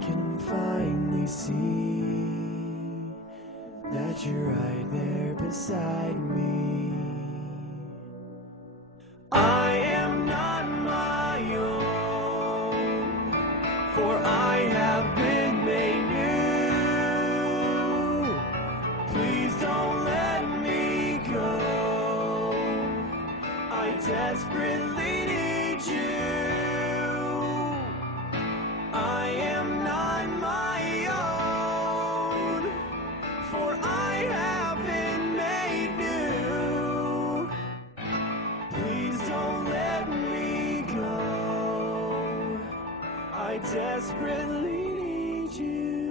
can finally see that you're right there beside me. I am not my own, for I have been made new. Please don't let me go, I desperately need you. I am not my own, for I have been made new. Please don't let me go, I desperately need you.